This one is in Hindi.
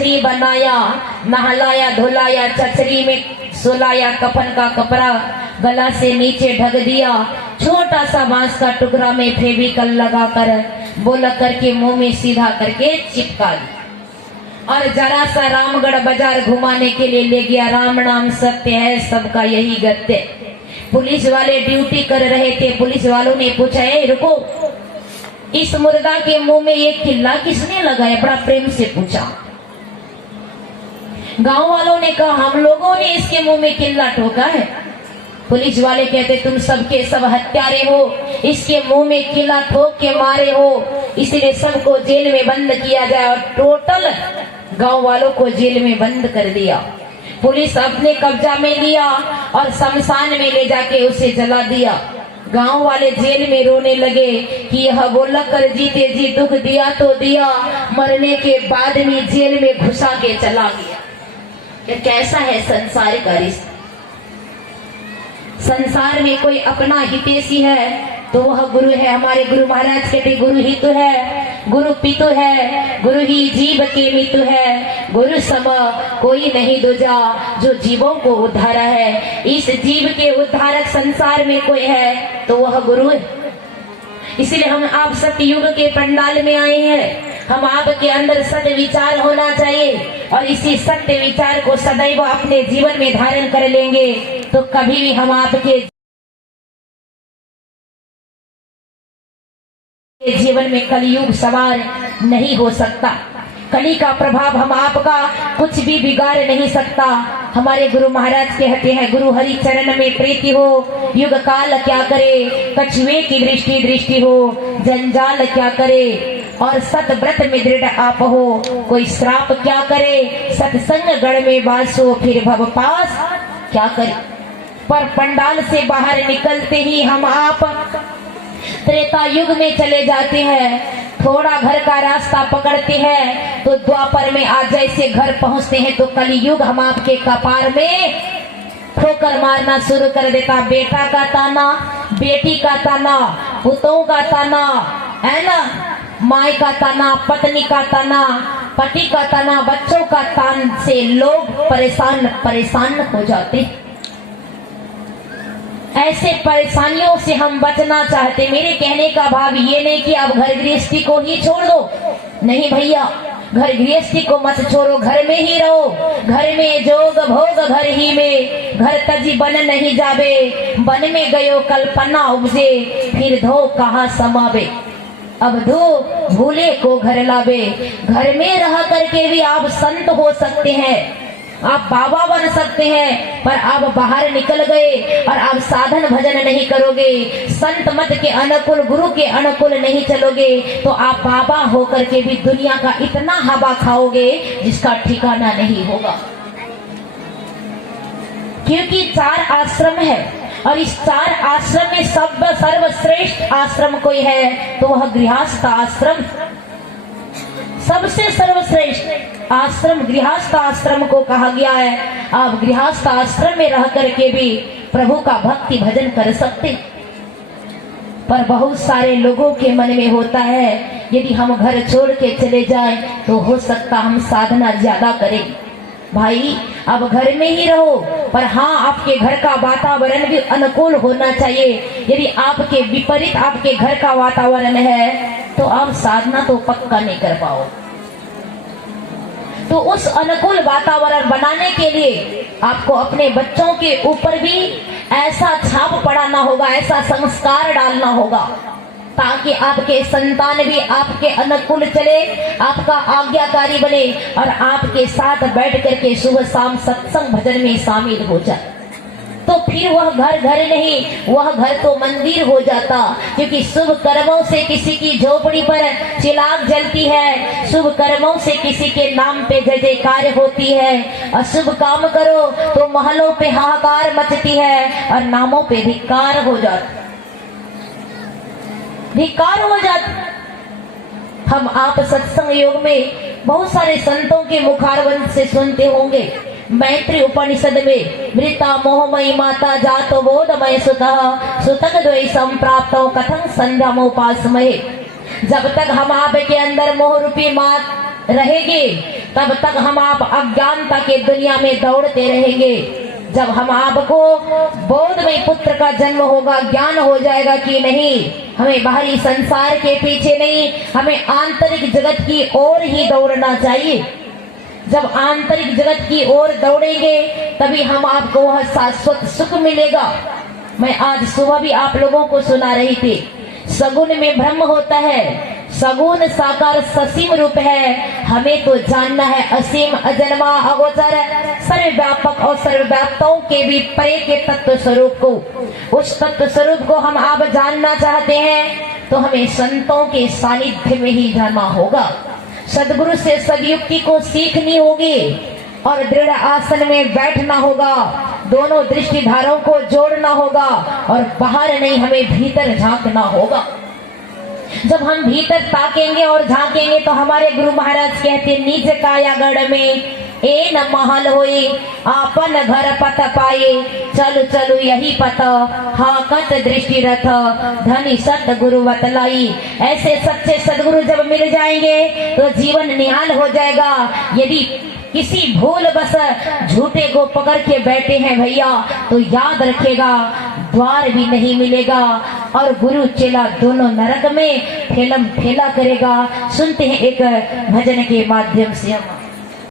मछली बनाया, नहलाया धुलाया, चचरी में सुलाया, कफन का कपड़ा गला से नीचे ढक दिया, छोटा सा बांस का टुकड़ा में फेविकल लगाकर बोला करके मुंह में सीधा करके चिपका दिया और जरा सा रामगढ़ बाजार घुमाने के लिए ले गया। राम नाम सत्य है, सबका यही गत्य। पुलिस वाले ड्यूटी कर रहे थे। पुलिस वालों ने पूछा, ए रुको, इस मुर्दा के मुंह में ये किल्ला किसने लगाया? बड़ा प्रेम से पूछा। गांव वालों ने कहा, हम लोगों ने इसके मुंह में किल्ला ठोका है। पुलिस वाले कहते, तुम सबके सब हत्यारे हो, इसके मुंह में किल्ला ठोक के मारे हो, इसलिए सबको जेल में बंद किया जाए। और टोटल गांव वालों को जेल में बंद कर दिया। पुलिस अपने कब्जा में लिया और शमशान में ले जाके उसे जला दिया। गांव वाले जेल में रोने लगे कि यह बोला कर जीते जी दुख दिया तो दिया, मरने के बाद में जेल में घुसा के चला गया। ये कैसा है संसार का रिश्ता? संसार में कोई अपना हितैषी है तो वह गुरु है। हमारे गुरु महाराज कहते, गुरु ही तो है, गुरु पितु है, गुरु ही जीव के मितु है, गुरु सम कोई नहीं दूजा, जो जीवों को उद्धारा है। इस जीव के उद्धारक संसार में कोई है तो वह गुरु है। इसलिए हम आप सतयुग के पंडाल में आए हैं। हम आपके अंदर सत्य विचार होना चाहिए और इसी सत्य विचार को सदैव अपने जीवन में धारण कर लेंगे तो कभी भी हम आपके जीवन में कलयुग सवार नहीं हो सकता। कली का प्रभाव हम आपका कुछ भी बिगाड़ नहीं सकता। हमारे गुरु महाराज कहते हैं, गुरु हरि चरण में प्रीति हो, युग काल क्या करे, कछुए की दृष्टि दृष्टि हो, जंजाल क्या करे, और सतव्रत में दृढ़ आप हो, कोई श्राप क्या करे, सत्संग गढ़ में वासो, फिर भव पास क्या करे। पर पंडाल से बाहर निकलते ही हम आप त्रेता युग में चले जाते हैं। थोड़ा घर का रास्ता पकड़ते हैं तो द्वापर में आज जैसे घर पहुंचते हैं तो कलयुग हम आपके कपार में ठोकर मारना शुरू कर देता। बेटा का ताना, बेटी का ताना, पुतों का ताना, है ना, माई का ताना, पत्नी का ताना, पति का ताना, बच्चों का तान से लोग परेशान हो जाते। ऐसे परेशानियों से हम बचना चाहते। मेरे कहने का भाव ये नहीं कि आप घर गृहस्थी को ही छोड़ दो, नहीं भैया, घर गृहस्थी को मत छोड़ो, घर में ही रहो। घर में जोग भोग घर ही में, घर तजी बन नहीं जावे, बन में गयो कल्पना उपजे, फिर धो कहाँ समावे, अब धो भूले को घर लावे। घर में रह करके भी आप संत हो सकते हैं, आप बाबा बन सकते हैं, पर आप बाहर निकल गए और आप साधन भजन नहीं करोगे, संत मत के अनुकूल, गुरु के अनुकूल नहीं चलोगे तो आप बाबा होकर के भी दुनिया का इतना हवा खाओगे जिसका ठिकाना नहीं होगा। क्योंकि 4 आश्रम है और इस 4 आश्रम में सर्वश्रेष्ठ आश्रम कोई है तो वह गृहस्थ आश्रम। सबसे सर्वश्रेष्ठ आश्रम गृहस्थ आश्रम को कहा गया है। आप गृहस्थ आश्रम में रह करके भी प्रभु का भक्ति भजन कर सकते। पर बहुत सारे लोगों के मन में होता है, यदि हम घर छोड़ के चले जाएं तो हो सकता हम साधना ज्यादा करें। भाई, अब घर में ही रहो, पर हाँ, आपके घर का वातावरण भी अनुकूल होना चाहिए। यदि आपके विपरीत आपके घर का वातावरण है तो आप साधना तो पक्का नहीं कर पाओ। तो उस अनुकूल वातावरण बनाने के लिए आपको अपने बच्चों के ऊपर भी ऐसा छाप पड़ाना होगा, ऐसा संस्कार डालना होगा ताकि आपके संतान भी आपके अनुकूल चले, आपका आज्ञाकारी बने और आपके साथ बैठ करके सुबह शाम सत्संग भजन में शामिल हो जाए। तो फिर वह घर घर नहीं, वह घर तो मंदिर हो जाता। क्योंकि शुभ कर्मों से किसी की झोपड़ी पर चिराग जलती है, शुभ कर्मों से किसी के नाम पे जय जयकार होती है, अशुभ काम करो तो महलों पे हाहाकार मचती है और नामों पे धिक्कार हो जाता, धिक्कार हो जाता। हम आप सत्संग योग में बहुत सारे संतों के मुखारवंत से सुनते होंगे। मैत्री उपनिषद में मृता मोहमयी माता जातो बोधमय सुतः सुतक द्वै संप्राप्तो कथं संध्यामोपासमहे। जब तक हम आपके अंदर मोह रूपी रहेंगे तब तक हम आप अज्ञानता के दुनिया में दौड़ते रहेंगे। जब हम आपको बोधमय पुत्र का जन्म होगा, ज्ञान हो जाएगा कि नहीं, हमें बाहरी संसार के पीछे नहीं, हमें आंतरिक जगत की ओर ही दौड़ना चाहिए। जब आंतरिक जगत की ओर दौड़ेंगे तभी हम आपको वह शाश्वत सुख मिलेगा। मैं आज सुबह भी आप लोगों को सुना रही थी, सगुन में ब्रह्म होता है, सगुन साकार ससीम रूप है। हमें तो जानना है असीम अजन्मा अगोचर सर्वव्यापक और सर्वव्याप्तों के भी परे के तत्व स्वरूप को। उस तत्व स्वरूप को हम आप जानना चाहते हैं तो हमें संतों के सानिध्य में ही जाना होगा। सदगुरु से सदयुक्ति को सीखनी होगी और दृढ़ आसन में बैठना होगा। दोनों दृष्टिधारों को जोड़ना होगा और बाहर नहीं, हमें भीतर झांकना होगा। जब हम भीतर ताकेंगे और झांकेंगे तो हमारे गुरु महाराज कहते, निज कायागढ़ में ए न महल होए, आपन घर पत पाए, चलु चलु यही पत, हाकत दृष्टि रथ, धनी सत गुरु बतलाई। ऐसे सच्चे सदगुरु जब मिल जाएंगे तो जीवन निहाल हो जाएगा। यदि किसी भूल बस झूठे को पकड़ के बैठे हैं भैया तो याद रखेगा द्वार भी नहीं मिलेगा और गुरु चेला दोनों नरक में ठेलम ठेला करेगा। सुनते हैं एक भजन के माध्यम से हम।